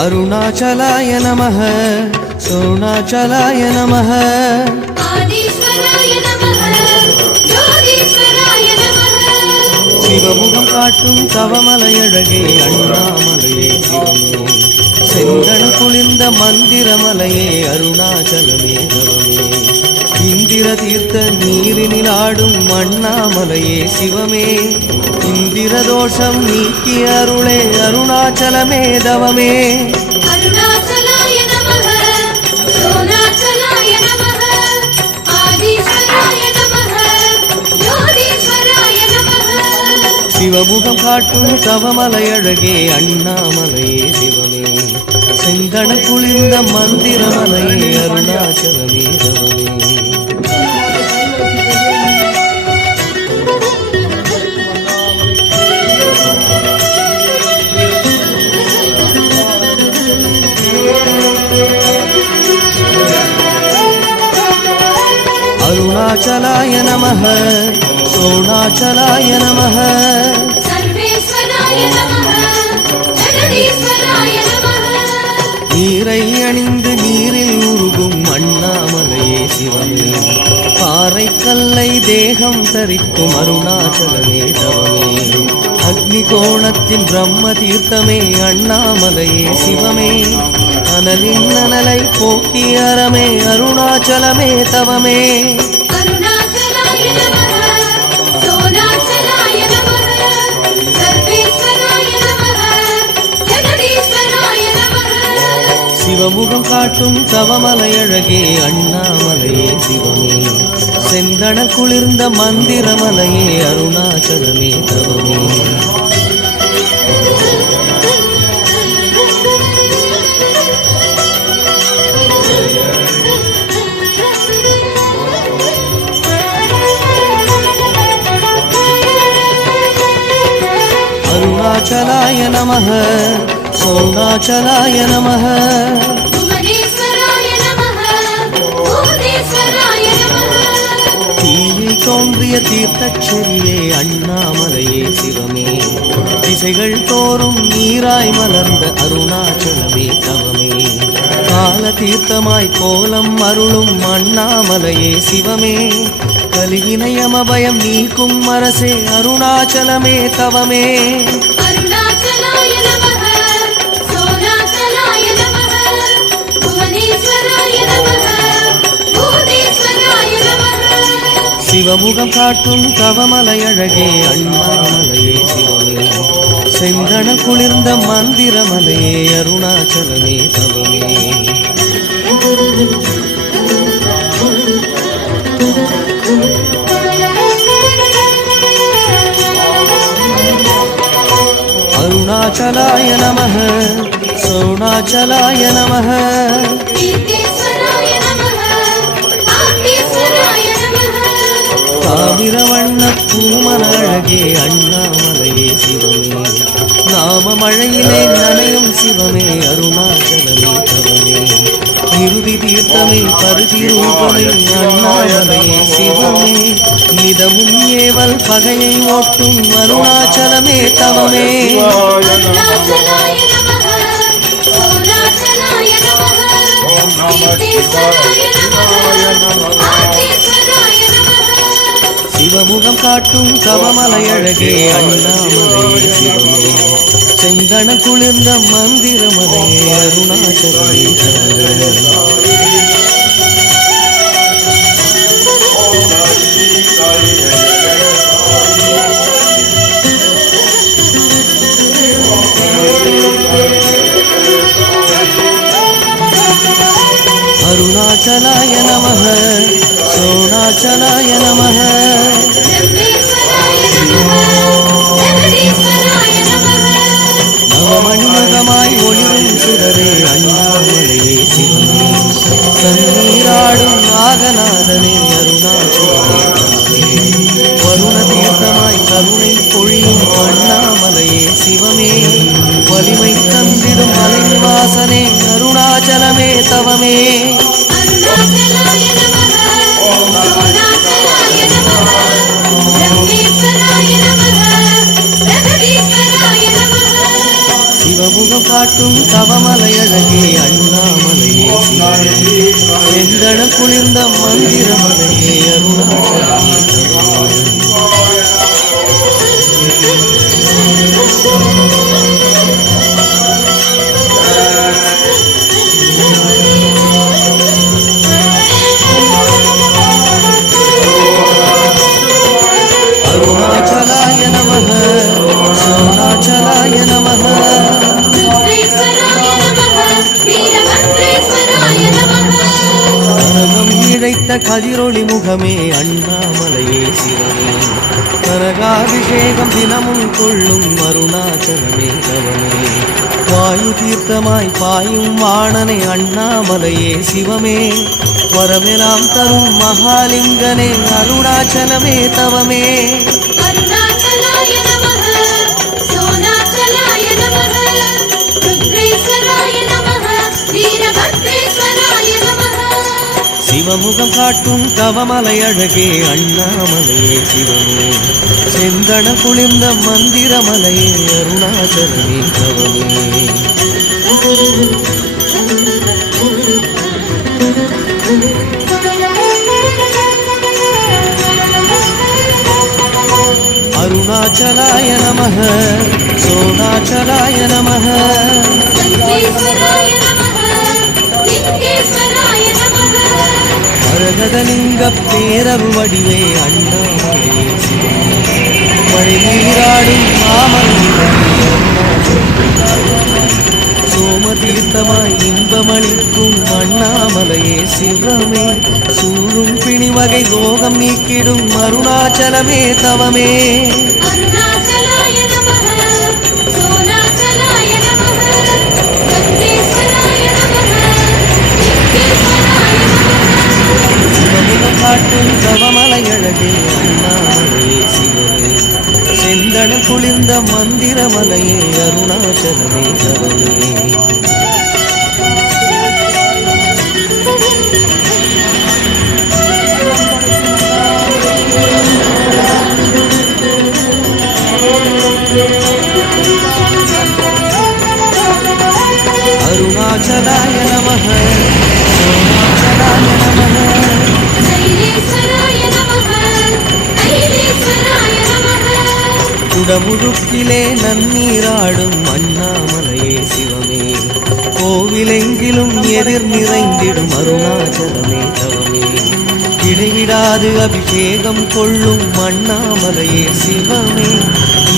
அருணாச்சலாய நமः சோணாச்சலாய நமः ஆதீஸ்வராய நமः யோகீஸ்வராய நமः சிவமுகம் காட்டும் தவமலையழகே அண்ணாமலையே சிவமே செந்தன குளிர்ந்த மந்திரமலையே அருணாச்சலமே தவமே இந்திர தீர்த்த நீரினில் ஆடும் அண்ணாமலையே சிவமே இந்திர தோஷம் நீக்கி அருளே அருணாச்சலமே தவமே அருணாச்சலாய நமः சோணாச்சலாய நமः ஆதீஸ்வராய நமः யோகீஸ்வராய நமः சிவமுகம் காட்டும் தவமலையழகே அண்ணாமலையே சிவமே செந்தன குளிர்ந்த மந்திரமலையே அருணாச்சலமே தவமே அருணாச்சலாய நமः சோணாச்சலாய நமः சர்வேஸ்வராய நமः ஜெகதீஸ்வராய நமः நீரை அணிந்து நீரில் உருகும் அண்ணாமலையே சிவமே பாறைக்கல்லை தேகம் தரிக்கும் அருணாச்சலமே தவமே அக்னி கோணத்தின் பிரம்ம தீர்த்தமே அண்ணாமலையே சிவமே அனலின் அனலை போக்கி அறமே அருணாச்சலமே தவமே அருணாச்சலாய நமः சோணாச்சலாய நமः சர்வேஸ்வராய நமः ஜெகதீஸ்வராய நமः சிவமுகம் காட்டும் தவமலையழகே அண்ணாமலையே சிவமே செந்தன குளிர்ந்த மந்திரமலையே அருணாச்சலமே தவமே அருணாச்சலாய நமः சோணாச்சலாய நமः புவனேஸ்வராய நமः பூதேஸ்வராய நமः தீயில் தோன்றிய தீர்த்தச்செறியே அண்ணாமலையே சிவமே திசைகள் தோறும் நீராய் மலர்ந்த அருணாச்சலமே தவமே கால தீர்த்தமாய் கோலம் அருளும் அண்ணாமலையே சிவமே கலியினயமபயம் நீக்கும் அரசே அருணாச்சலமே தவமே அருணாச்சலாய நமः சோணாச்சலாய நமः புவனேஸ்வராய நமः பூதேஸ்வராய நமः சிவமுகம் காட்டும் தவமலையழகே அண்ணாமலையே சிவமே செந்தன குளிர்ந்த மந்திரமலையே அருணாச்சலமே தவமே அருணாச்சலாய நமः சோணாச்சலாய நமः தீர்த்தேஸ்வராய நமः ஆதீஸ்வராய நமः தாமிரவண்ண பூமலழகே அண்ணாமலையே சிவமே நாம மழையிலே நனையும் சிவமே அருணாச்சலமே தவமே இறுதி தீர்த்தமே பருதி ரூபமே அண்ணாமலையே சிவமே நிதமும் ஏவல் பகையை ஓட்டும் அருணாச்சலமே தவமே அருணாச்சலாய நமः சோணாச்சலாய நமः தீர்த்தேஸ்வராய நமः ஆதீஸ்வராய நமः சிவமுகம் காட்டும் தவமலையழகே அண்ணாமலையே சிவமே செந்தன குளிர்ந்த மந்திரமலையே அருணாச்சலமே தவமே அருணாச்சலாய நமः சோணாச்சலாய நமः சர்வேஸ்வராய நமः ஜெகதீஸ்வராய நமः நவமணிமுகமாய் ஒளிரும் சுடரே அண்ணாமலையே சிவமே தண்ணீராடும் நாகநாதனே அருணாச்சலமே தவமே வருண தீர்த்தமாய் கருணை பொழியும் அண்ணாமலையே சிவமே வலிமை தந்திடும் மலைவாசனே அருணாச்சலமே தவமே அருணாச்சலாய நமः சோணாச்சலாய நமः சர்வேஸ்வராய நமः ஜெகதீஸ்வராய நமः சிவமுகம் காட்டும் தவமலை அழகே அண்ணாமலையே சிவமே செந்தன குளிர்ந்த மந்திரமலையே அருணாச்சலமே அருணாச்சலாய நமः சோணாச்சலாய நமः ருத்ரேஸ்வராய நமः வீரபத்ரேஸ்வராய நமः கனகம் இழைத்த கதிரொளி முகமே அண்ணாமலையே சிவமே கனகாபிஷேகம் தினமும் கொள்ளும் அருணாச்சலமே தவமே வாயு தீர்த்தமாய் பாயும் வாணனை அண்ணாமலையே சிவமே வரமெல்லாம் தரும் மகாலிங்கனே அருணாச்சலமே தவமே அருணாச்சலாய நமः சோணாச்சலாய நமः ருத்ரேஸ்வராய நமः வீரபத்ரேஸ்வராய நமः சிவமுகம் காட்டும் தவமலை அழகே அண்ணாமலையே சிவமே செந்தன குளிர்ந்த மந்திரமலையே அருணாச்சலமே தவமே அருணாச்சலாய நமः சோணாச்சலாய நமः ருத்ரேஸ்வராய நமः லிங்கேஸ்வராய நமः மரகதலிங்க பேரருள் வடிவே அண்ணாமலையே சிவமே மழை நீராடும் சோமதீர்த்தமாய் இன்பமளிக்கும் அண்ணாமலையே சிவமே சூழும் பிணிவகை ரோகம் நீக்கிடும் அருணாச்சலமே தவமே அருணாச்சலாய நமः சோணாச்சலாய நமः ருத்ரேஸ்வராய நமः லிங்கேஸ்வராய நமः சிவமுகம் காட்டும் தவமலை அழகே அண்ணாமலையே சிவமே செந்தன குளிர்ந்த மந்திரமலையே அருணாச்சலமே தவமே அருணாச்சலாய நமः சோணாச்சலாய நமः தைலேஸ்வராய நமः தைலேஸ்வராய நமः குடமுழுக்கிலே நன்னீராடும் அண்ணாமலையே சிவமே கோவிலெங்கிலும் எதிர் நிறைந்திடும் அருணாச்சலமே தவமே இடைவிடாது அபிஷேகம் கொள்ளும் அண்ணாமலையே சிவமே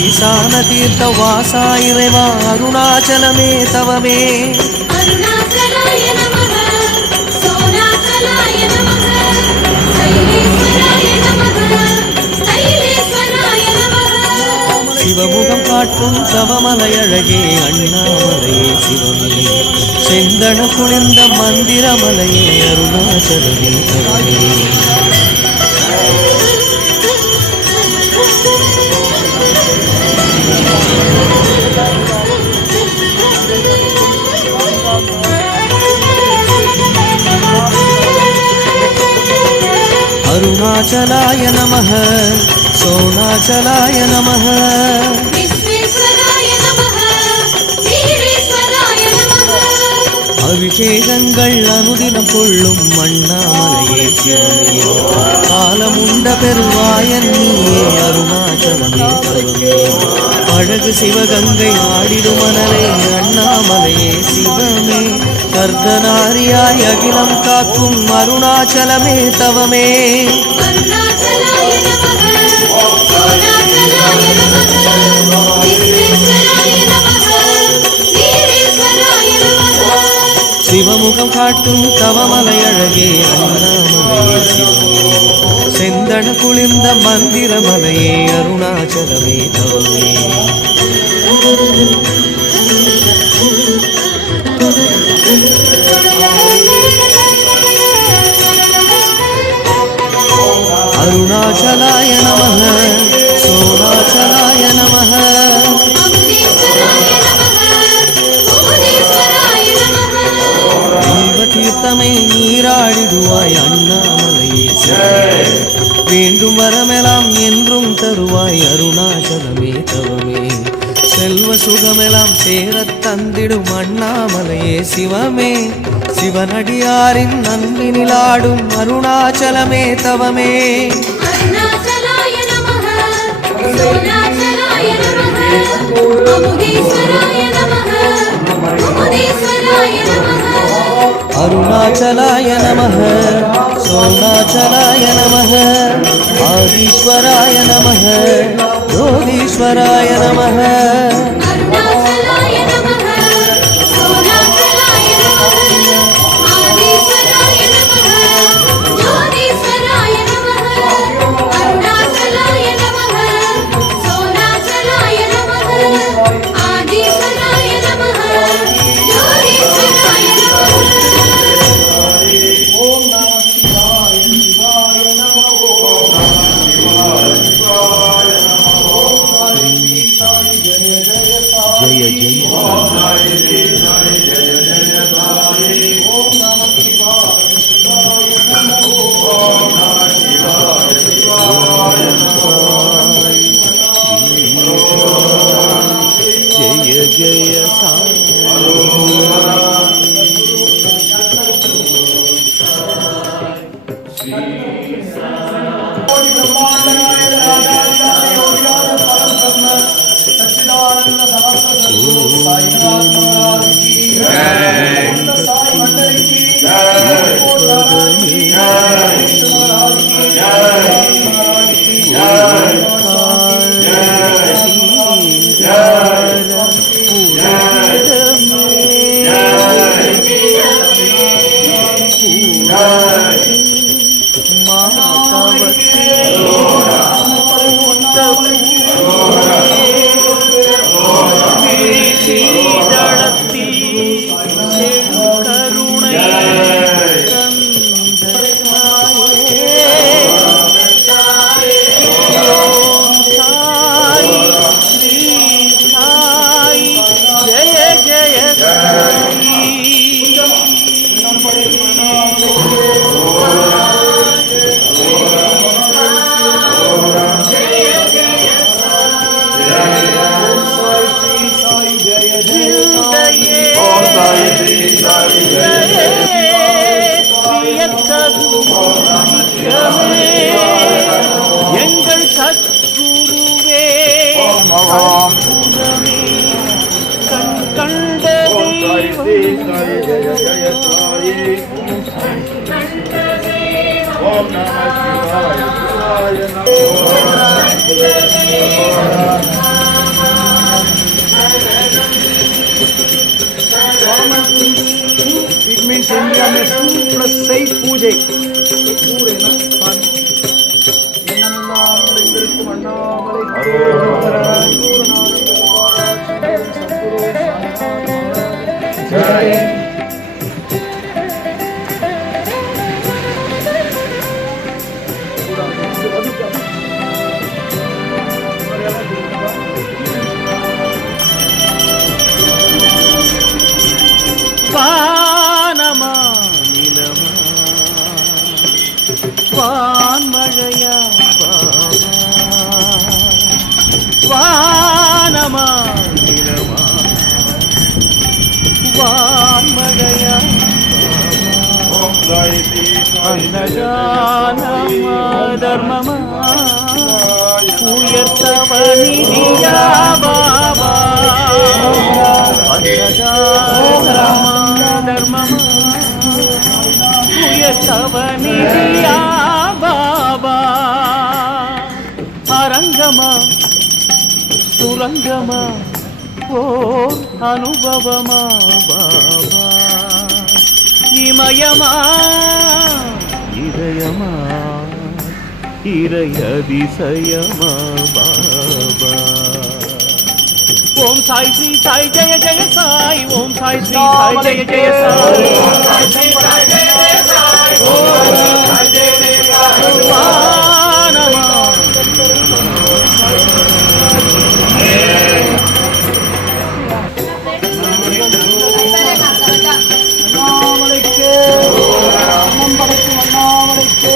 ஈசான தீர்த்த வாசா இறைவா அருணாச்சலமே தவமே அருணாச்சலாய நமः சோணாச்சலாய நமः தைலேஸ்வராய நமः தைலேஸ்வராய நமः சிவமுகம் காட்டும் தவமலை அழகே அண்ணாமலையே சிவமே செந்தன குளிர்ந்த மந்திரமலையே அருணாச்சலமே தவமே அருணாச்சலாய நமः சோணாச்சலாய நமः விஸ்வேஸ்வராய நமः வீரேஸ்வராய நமः அபிஷேகங்கள் அனுதினம் கொள்ளும் அண்ணாமலையே சிவமே காலமுண்ட பெருவாயன் நீயே அருணாச்சலமே தவமே அழகு சிவகங்கை ஆடிடும் மணலே அண்ணாமலையே சிவமே கர்த்தனாரியாய் அகிலம் காக்கும் அருணாச்சலமே தவமே அருணாச்சலாய நமः சோணாச்சலாய நமः விஸ்வேஸ்வராய நமः வீரேஸ்வராய நமः சிவமுகம் காட்டும் தவமலை அழகே அண்ணாமலையே சிவமே செந்தன குளிர்ந்த மந்திரமலையே அருணாச்சலமே தவமே அருணாச்சலாய நமः சோணாச்சலாய நமः அமுதேஸ்வராய நமः புவனேஸ்வராய நமः தீர்த்தமே நீராடிடுவாய் அண்ணாமலையே சிவமே வேண்டும் வரமெல்லாம் என்றும் தருவாய் அருணாச்சலமே தவமே செல்வ சுகமெல்லாம் சேரத் தந்திடும் அண்ணாமலையே சிவமே, சிவனடியாரின் அன்பினிலாடும் அருணாச்சலமே தவமே. அருணாச்சலாய நமः, சோணாச்சலாய நமः, அமுதீஸ்வராய நமः, அமுதீஸ்வராய நமः. அருணாச்சலாய நமः, சோணாச்சலாய நமः, ஆதீஸ்வராய நமः, யோகீஸ்வராய நமः. அருணாச்சலாய நமः, சோணாச்சலாய நமः, ஆதீஸ்வராய நமः, யோகீஸ்வராய நமः. அருணாச்சலாய நமः, சோணாச்சலாய நமः, ஆதீஸ்வராய நமः, யோகீஸ்வராய நமः. ஜெய ஜெய ஜெய ஜெய எங்கள் சத்குருவே அற்புதமே கண் கண்ட It means India में 2 plus 6 पूजे पूरे ना पानी வானமா நிலமா வான்மழையா வானமா நிலமா வான்மழையா அன்னதானமா தர்மமா உயர்த்தவனியா பாபா அன்னதானமா தர்மமா உயர்த்தவனியா பாபா அரங்கமா சுரங்கமா ஓர் அனுபவமா பாபா இமயமா இதயமா இறை அதிசயமா பாபா ஓம் சாய் ஸ்ரீ சாய் ஜெய ஜெய சாய் ஓம் சாய் ஸ்ரீ சாய் ஜெய ஜெய சாய் ஓம் சாய் ஸ்ரீ சாய் ஜெய ஜெய சாய் ஓம் சாய் ஜெய ஜெய சாய் வானமா அண்ணாமலைக்கு அன்னம் படைக்கும் அண்ணாமலைக்கு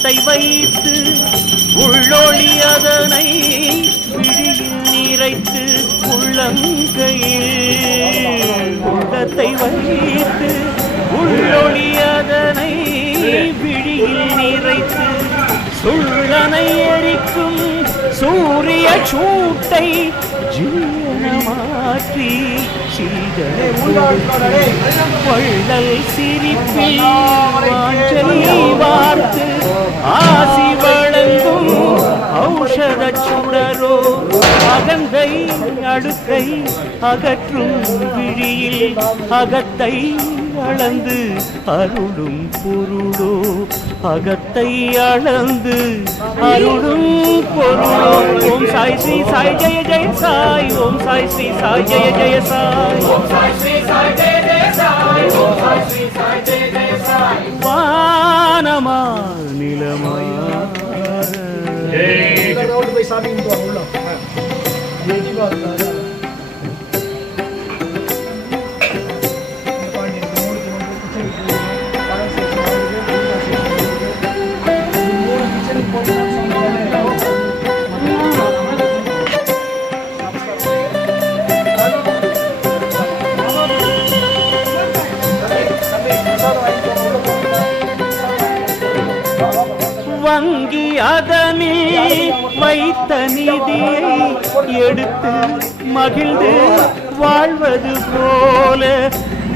உள்ளத்தை வைத்து உள்ளொளி அதனை விழியில் நிறைத்து உள்ளங்கையில் உள்ளத்தை வைத்து உள்ளொளி அதனை விழியில் நிறைத்து சுள்ளனை எரிக்கும் சூரிய சூட்டை ஜீவனமாற்றி வள்ளல் சிரிப்பில் வாஞ்சை வார்த்து ஆசி வழங்கும் ஔஷத சுடரோ அகந்தை அடுக்கை அகற்றும் விழியில் அகத்தை அளந்து அருளும் பொருளோ அகத்தை அளந்து அருளும் பொருளோ ஓம் சாய் ஸ்ரீ சாய் ஜெய ஜெய சாய் ஓம் சாய் ஸ்ரீ சாய் ஜெய ஜெய சாய் ஓம் சாய் ஸ்ரீ சாய் ஜெய ஜெய சாய் ஓம் சாய் ஸ்ரீ சாய் ஜெய ஜெய சாய் வானமா நிலமாயா போய் சாமி உள்ள வங்கி அதனில் வைத்த நிதியை எடுத்து மகிழ்ந்து வாழ்வது போல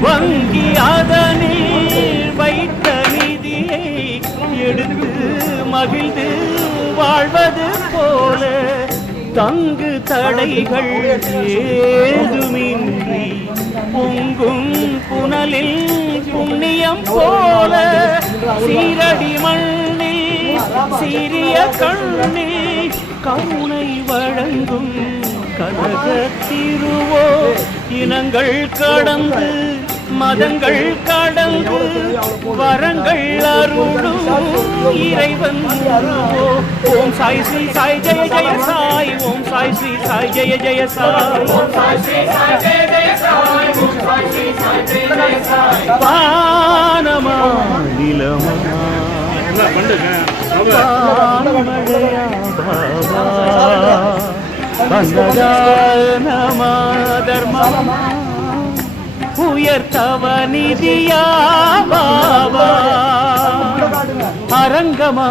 வங்கி அதனில் வைத்த நிதியை எடுத்து மகிழ்ந்து வாழ்வது போல தங்கு தடைகள் ஏதுமின்றி பொங்கும் புனலில் புண்ணியம் போல சீரடி மண்ணில் சீரிய கண்ணில் கருணை வழங்கும் கனக திருவோ இனங்கள் கடந்து மதங்கள் கடந்து வரங்கள் அருளும் இறைவன் உருவோ. ஓம் சாய் ஸ்ரீ சாய் ஜெய ஜெய சாய் ஓம் சாய் ஸ்ரீ சாய் ஜெய ஜெய சாய் ஓம் சாய் ஸ்ரீ சாய் ஜெய ஜெய சாய் ஓம் சாய் ஸ்ரீ சாய் ஜெய ஜெய சாய் வானமா நிலமா வான்மழையா பாபா கந்ததானமா தர்மமா உயர்த்தவ நிதியா பாபா அரங்கமா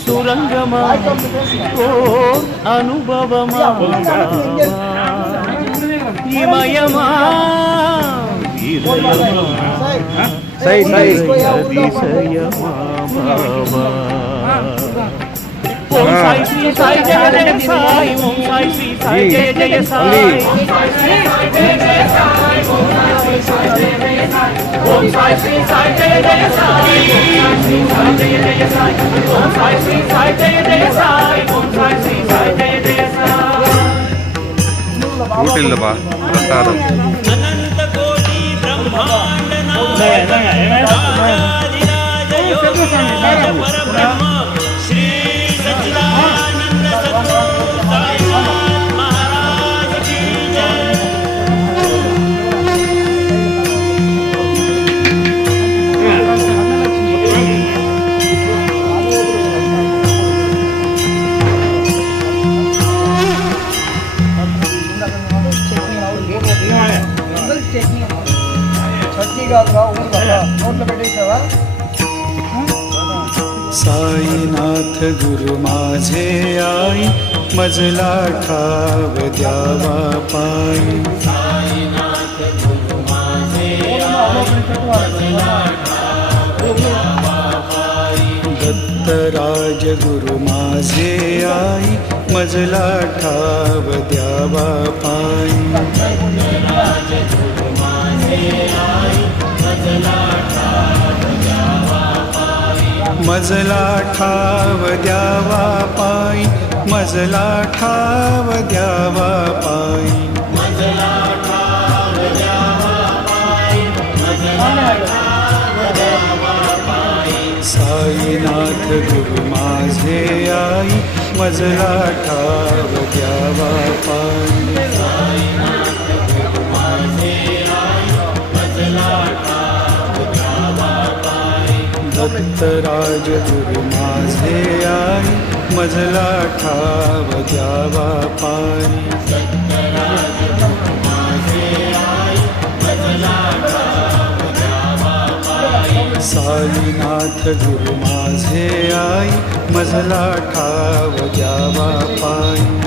சுரங்கமா ஓர் அனுபவமா இமயமா அதிசயமா பாபா ஓம் சாய் ஸ்ரீ சாய் ஜெய ஜெய சாய் ஓம் சாய் ஸ்ரீ சாய் ஜெய ஜெய சாய் ஓம் சாய் ஸ்ரீ சாய் ஜெய ஜெய சாய் ஓம் சாய் ஸ்ரீ சாய் ஜெய ஜெய சாய் ஓம் சாய் ஸ்ரீ சாய் ஜெய ஜெய சாய் ஓம் சாய் ஸ்ரீ சாய் ஜெய ஜெய சாய் ஓம் சாய் ஸ்ரீ சாய் ஜெய ஜெய சாய் ಊಟಿಲ್ಲಪ್ಪ ಪ್ರಸಾದ ಅನಂತ ಕೋಟಿ ಬ್ರಹ್ಮಾಂಡ ನಾರಾಧಿರಾಜ ಯೋಗಿ ಪರಬ್ರಹ್ಮ ಶ್ರೀ सच्चिदानंद सद्गुरु साईनाथ महाराज की जय। साईनाथ गुरु माझे आई मजला ठाव द्यावा पाई साईनाथ गुरु माझे आई मजला ठाव द्यावा पाई दत्तराज गुरु माझे आई मजला ठाव द्यावा पाई दत्तराज गुरु माझे आई मजला मजला ठाव द्यावा पाई मजला ठाव द्यावा पाई मजला ठाव द्यावा पाई मजला ठाव द्यावा पाई साईनाथ गुरु माझे आई मजला ठाव द्यावा पाई साईनाथ गुरु माझे आई मजला ठाव द्यावा पाई दत्तराज गुरु माझे आई मजला ठाव द्यावा पायी साईनाथ गुरु माझे आई मजला ठाव द्यावा पायी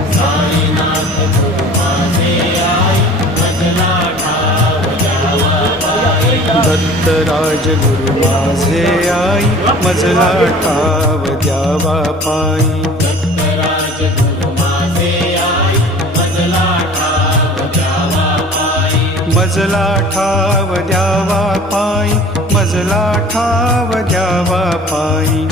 दत्तराज गुरु माझे आई मजला ठाव द्यावा पायी मजला ठाव द्यावा पायी मजला ठाव द्यावा पायी